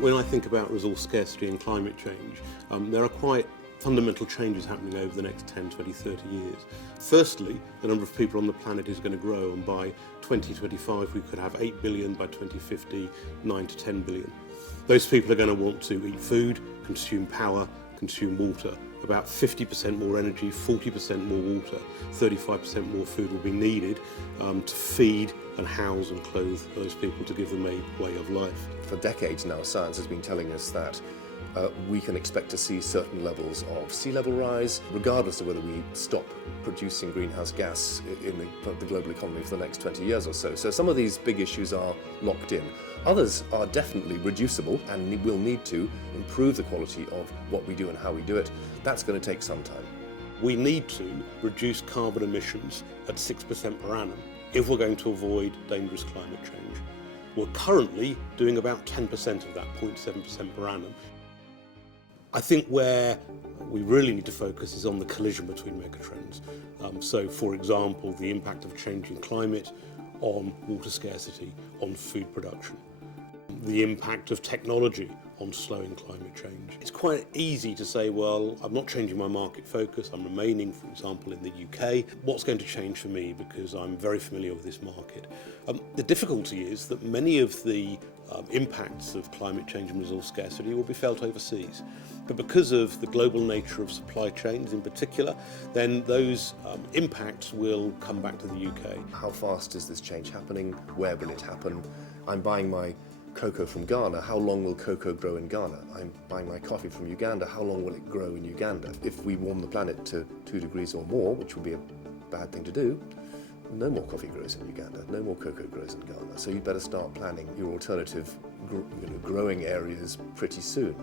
When I think about resource scarcity and climate change, there are quite fundamental changes happening over the next 10, 20, 30 years. Firstly, the number of people on the planet is going to grow, and by 2025 we could have 8 billion, by 2050 9 to 10 billion. Those people are going to want to eat food, consume power, consume water. About 50% more energy, 40% more water, 35% more food will be needed to feed and house and clothe those people, to give them a way of life. For decades now, science has been telling us that we can expect to see certain levels of sea level rise, regardless of whether we stop producing greenhouse gas in the global economy for the next 20 years or so. So some of these big issues are locked in. Others are definitely reducible and will need to improve the quality of what we do and how we do it. That's going to take some time. We need to reduce carbon emissions at 6% per annum if we're going to avoid dangerous climate change. We're currently doing about 10% of that, 0.7% per annum. I think where we really need to focus is on the collision between megatrends. So, for example, the impact of changing climate on water scarcity, on food production, the impact of technology on slowing climate change. It's quite easy to say, well, I'm not changing my market focus, I'm remaining, for example, in the UK. What's going to change for me, because I'm very familiar with this market? The difficulty is that many of the impacts of climate change and resource scarcity will be felt overseas. But because of the global nature of supply chains in particular, then those impacts will come back to the UK. How fast is this change happening? Where will it happen? I'm buying my cocoa from Ghana. How long will cocoa grow in Ghana? I'm buying my coffee from Uganda. How long will it grow in Uganda? If we warm the planet to 2 degrees or more, which would be a bad thing to do, no more coffee grows in Uganda, no more cocoa grows in Ghana. So you'd better start planning your alternative growing areas pretty soon.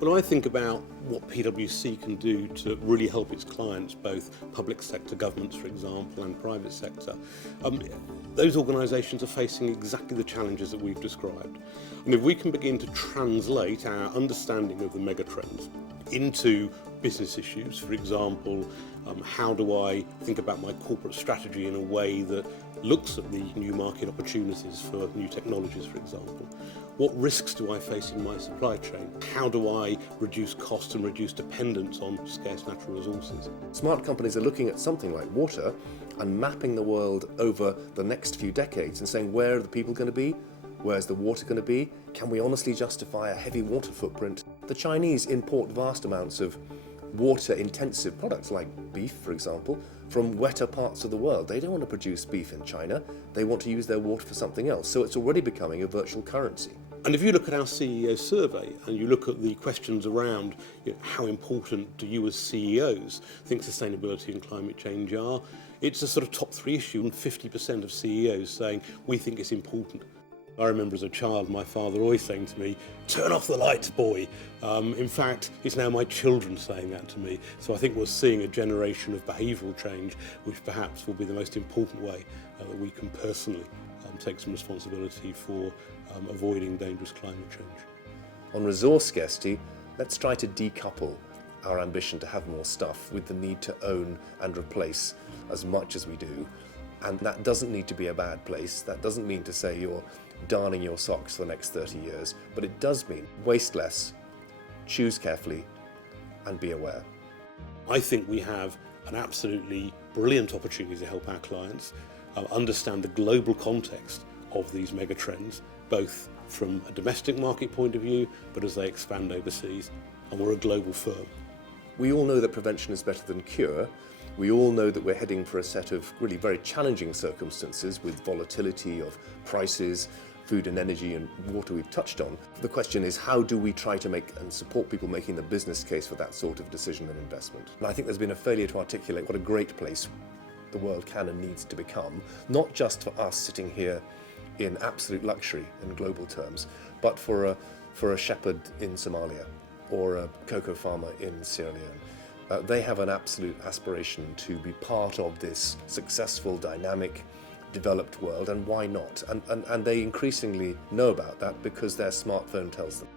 When I think about what PwC can do to really help its clients, both public sector governments, for example, and private sector, those organisations are facing exactly the challenges that we've described. And if we can begin to translate our understanding of the megatrends into business issues, for example, how do I think about my corporate strategy in a way that looks at the new market opportunities for new technologies, for example? What risks do I face in my supply chain? How do I reduce costs and reduce dependence on scarce natural resources? Smart companies are looking at something like water and mapping the world over the next few decades and saying, where are the people going to be? Where's the water going to be? Can we honestly justify a heavy water footprint? The Chinese import vast amounts of water-intensive products like beef, for example, from wetter parts of the world. They don't want to produce beef in China. They want to use their water for something else. So it's already becoming a virtual currency. And if you look at our CEO survey and you look at the questions around how important do you as CEOs think sustainability and climate change are, it's a sort of top 3 issue, and 50% of CEOs saying we think it's important. I remember as a child my father always saying to me, turn off the lights, boy. In fact, it's now my children saying that to me. So I think we're seeing a generation of behavioural change, which perhaps will be the most important way that we can personally take some responsibility for avoiding dangerous climate change. On resource scarcity, let's try to decouple our ambition to have more stuff with the need to own and replace as much as we do. And that doesn't need to be a bad place. That doesn't mean to say you're darning your socks for the next 30 years, but it does mean waste less, choose carefully, and be aware. I think we have an absolutely brilliant opportunity to help our clients understand the global context of these megatrends, both from a domestic market point of view, but as they expand overseas, and we're a global firm. We all know that prevention is better than cure. We all know that we're heading for a set of really very challenging circumstances with volatility of prices, food and energy and water we've touched on. The question is, how do we try to make and support people making the business case for that sort of decision and investment? And I think there's been a failure to articulate what a great place the world can and needs to become, not just for us sitting here in absolute luxury in global terms, but for a shepherd in Somalia or a cocoa farmer in Sierra Leone. They have an absolute aspiration to be part of this successful, dynamic, developed world, and why not? And they increasingly know about that because their smartphone tells them.